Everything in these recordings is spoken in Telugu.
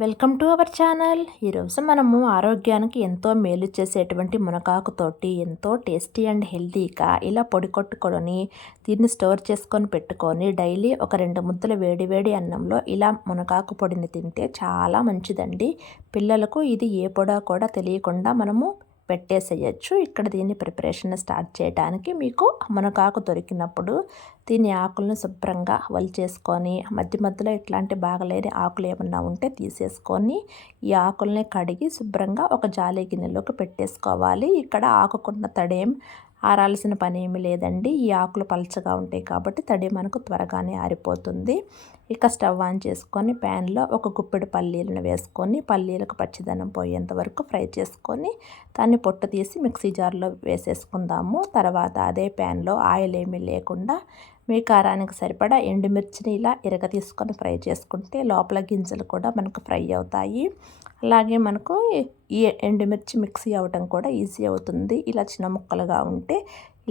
Welcome to our channel. ఈరోజు మనము ఆరోగ్యానికి ఎంతో మేలు చేసేటువంటి మునగాకుతోటి ఎంతో టేస్టీ అండ్ హెల్తీగా ఇలా పొడి కొట్టుకొని దీన్ని స్టోర్ చేసుకొని పెట్టుకొని డైలీ ఒక 2 ముద్దలు వేడి వేడి అన్నంలో ఇలా మునగాకు పొడిని తింటే చాలా మంచిదండి. పిల్లలకు ఇది ఏ పొడో కూడా తెలియకుండా మనము పెట్టేసేయచ్చు. ఇక్కడ దీన్ని ప్రిపరేషన్ స్టార్ట్ చేయడానికి మీకు మునగాకు దొరికినప్పుడు దీని ఆకులను శుభ్రంగా వలిచేసుకొని మధ్య మధ్యలో ఇట్లాంటి బాగలేని ఆకులు ఏమన్నా ఉంటే తీసేసుకొని ఈ ఆకుల్ని కడిగి శుభ్రంగా ఒక జాలి గిన్నెలోకి పెట్టేసుకోవాలి. ఇక్కడ ఆకుకున్న తడేం ఆరాల్సిన పని ఏమీ లేదండి. ఈ ఆకులు పలచగా ఉంటాయి కాబట్టి తడి మనకు త్వరగానే ఆరిపోతుంది. ఇక స్టవ్ ఆన్ చేసుకొని ప్యాన్లో ఒక గుప్పెడు పల్లీలను వేసుకొని పల్లీలకు పచ్చిదనం పోయేంత వరకు ఫ్రై చేసుకొని దాన్ని పొట్టు తీసి మిక్సీ జార్లో వేసేసుకుందాము. తర్వాత అదే ప్యాన్లో ఆయిల్ ఏమీ లేకుండా మీ కారానికి సరిపడా ఎండుమిర్చిని ఇలా తీసుకొని ఫ్రై చేసుకుంటే లోపల గింజలు కూడా మనకు ఫ్రై అవుతాయి. అలాగే మనకు ఈ ఎండుమిర్చి మిక్సీ అవ్వటం కూడా ఈజీ అవుతుంది. ఇలా చిన్న ముక్కలుగా ఉంటే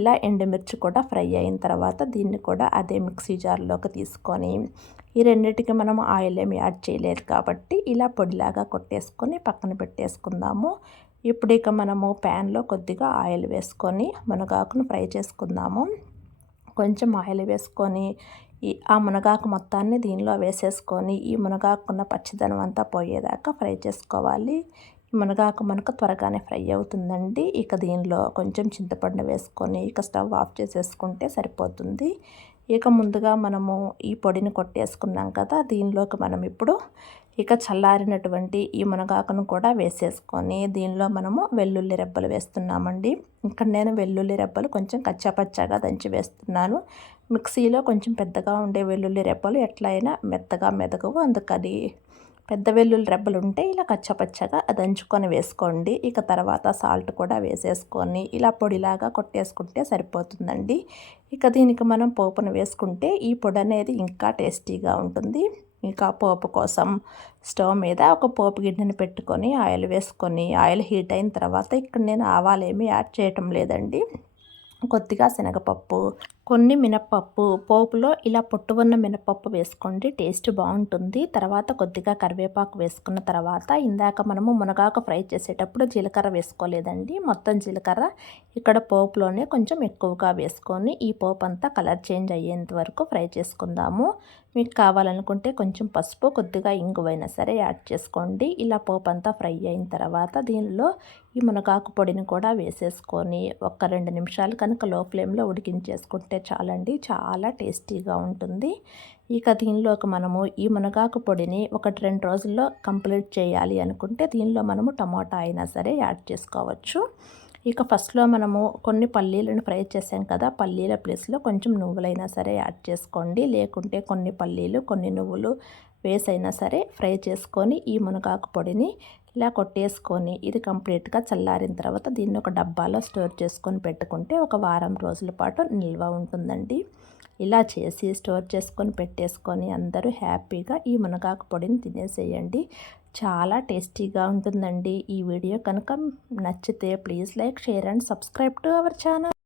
ఇలా ఎండుమిర్చి కూడా ఫ్రై అయిన తర్వాత దీన్ని కూడా అదే మిక్సీ జార్లోకి తీసుకొని ఈ రెండింటికి మనం ఆయిల్ ఏమి యాడ్ చేయలేదు కాబట్టి ఇలా పొడిలాగా కొట్టేసుకొని పక్కన పెట్టేసుకుందాము. ఇప్పుడు ఇక మనము ప్యాన్లో కొద్దిగా ఆయిల్ వేసుకొని మునగాకును ఫ్రై చేసుకుందాము. కొంచెం ఆయిల్ వేసుకొని ఆ మునగాకు మొత్తాన్ని దీనిలో వేసేసుకొని ఈ మునగాకున్న పచ్చిదనం అంతా పోయేదాకా ఫ్రై చేసుకోవాలి. ఈ మునగాకు మనకు త్వరగానే ఫ్రై అవుతుందండి. ఇక దీనిలో కొంచెం చింతపండు వేసుకొని ఇక స్టవ్ ఆఫ్ చేసేసుకుంటే సరిపోతుంది. ఇక ముందుగా మనము ఈ పొడిని కొట్టేసుకున్నాం కదా, దీనిలోకి మనం ఇప్పుడు ఇక చల్లారినటువంటి ఈ మునగాకును కూడా వేసేసుకొని దీనిలో మనము వెల్లుల్లి రెబ్బలు వేస్తున్నామండి. ఇక్కడ నేను వెల్లుల్లి రెబ్బలు కొంచెం కచ్చాపచ్చాగా దంచి వేస్తున్నాను. మిక్సీలో కొంచెం పెద్దగా ఉండే వెల్లుల్లి రెబ్బలు ఎట్లయినా మెత్తగా మెదగవు, అందుకని పెద్ద వెల్లుల్లి రెబ్బలు ఉంటే ఇలా కచ్చపచ్చగా దంచుకొని వేసుకోండి. ఇక తర్వాత సాల్ట్ కూడా వేసేసుకొని ఇలా పొడిలాగా కొట్టేసుకుంటే సరిపోతుందండి. ఇక దీనికి మనం పోపును వేసుకుంటే ఈ పొడి అనేది ఇంకా టేస్టీగా ఉంటుంది. ఇంకా పోపు కోసం స్టవ్ మీద ఒక పోపు గిన్నెని పెట్టుకొని ఆయిల్ వేసుకొని ఆయిల్ హీట్ అయిన తర్వాత ఇక్కడ నేను ఆవాలు ఏమీ యాడ్ చేయటం లేదండి. కొద్దిగా శనగపప్పు, కొన్ని మినప్పప్పు, పోపులో ఇలా పొట్టు ఉన్న మినప్పప్పు వేసుకోండి, టేస్ట్ బాగుంటుంది. తర్వాత కొద్దిగా కరివేపాకు వేసుకున్న తర్వాత ఇందాక మనము మునగాకు ఫ్రై చేసేటప్పుడు జీలకర్ర వేసుకోలేదండి. మొత్తం జీలకర్ర ఇక్కడ పోపులోనే కొంచెం ఎక్కువగా వేసుకొని ఈ పోపు అంతా కలర్ చేంజ్ అయ్యేంత వరకు ఫ్రై చేసుకుందాము. మీకు కావాలనుకుంటే కొంచెం పసుపు, కొద్దిగా ఇంగువైనా సరే యాడ్ చేసుకోండి. ఇలా పోపు అంతా ఫ్రై అయిన తర్వాత దీనిలో ఈ మునగాకు పొడిని కూడా వేసేసుకొని ఒక 2 నిమిషాలు కనుక లో ఫ్లేమ్లో ఉడికించేసుకుంటే చాలండి, చాలా టేస్టీగా ఉంటుంది. ఇక దీనిలోకి మనము ఈ మునగాకు పొడిని 1-2 రోజుల్లో కంప్లీట్ చేయాలి అనుకుంటే దీనిలో మనము టమాటా అయినా సరే యాడ్ చేసుకోవచ్చు. ఇక ఫస్ట్లో మనము కొన్ని పల్లీలను ఫ్రై చేసాం కదా, పల్లీల ప్లేస్లో కొంచెం నువ్వులైనా సరే యాడ్ చేసుకోండి. లేకుంటే కొన్ని పల్లీలు కొన్ని నువ్వులు వేసైనా సరే ఫ్రై చేసుకొని ఈ మునగాకు పొడిని ఇలా కొట్టేసుకొని ఇది కంప్లీట్గా చల్లారిన తర్వాత దీన్ని ఒక డబ్బాలో స్టోర్ చేసుకొని పెట్టుకుంటే ఒక వారం రోజుల పాటు నిల్వ ఉంటుందండి. ఇలా చేసి స్టోర్ చేసుకొని పెట్టేసుకొని అందరూ హ్యాపీగా ఈ మునగాకు పొడిని తినేసేయండి. చాలా టేస్టీగా ఉంటుందండి. ఈ వీడియో కనుక నచ్చితే please like, share and subscribe to our channel.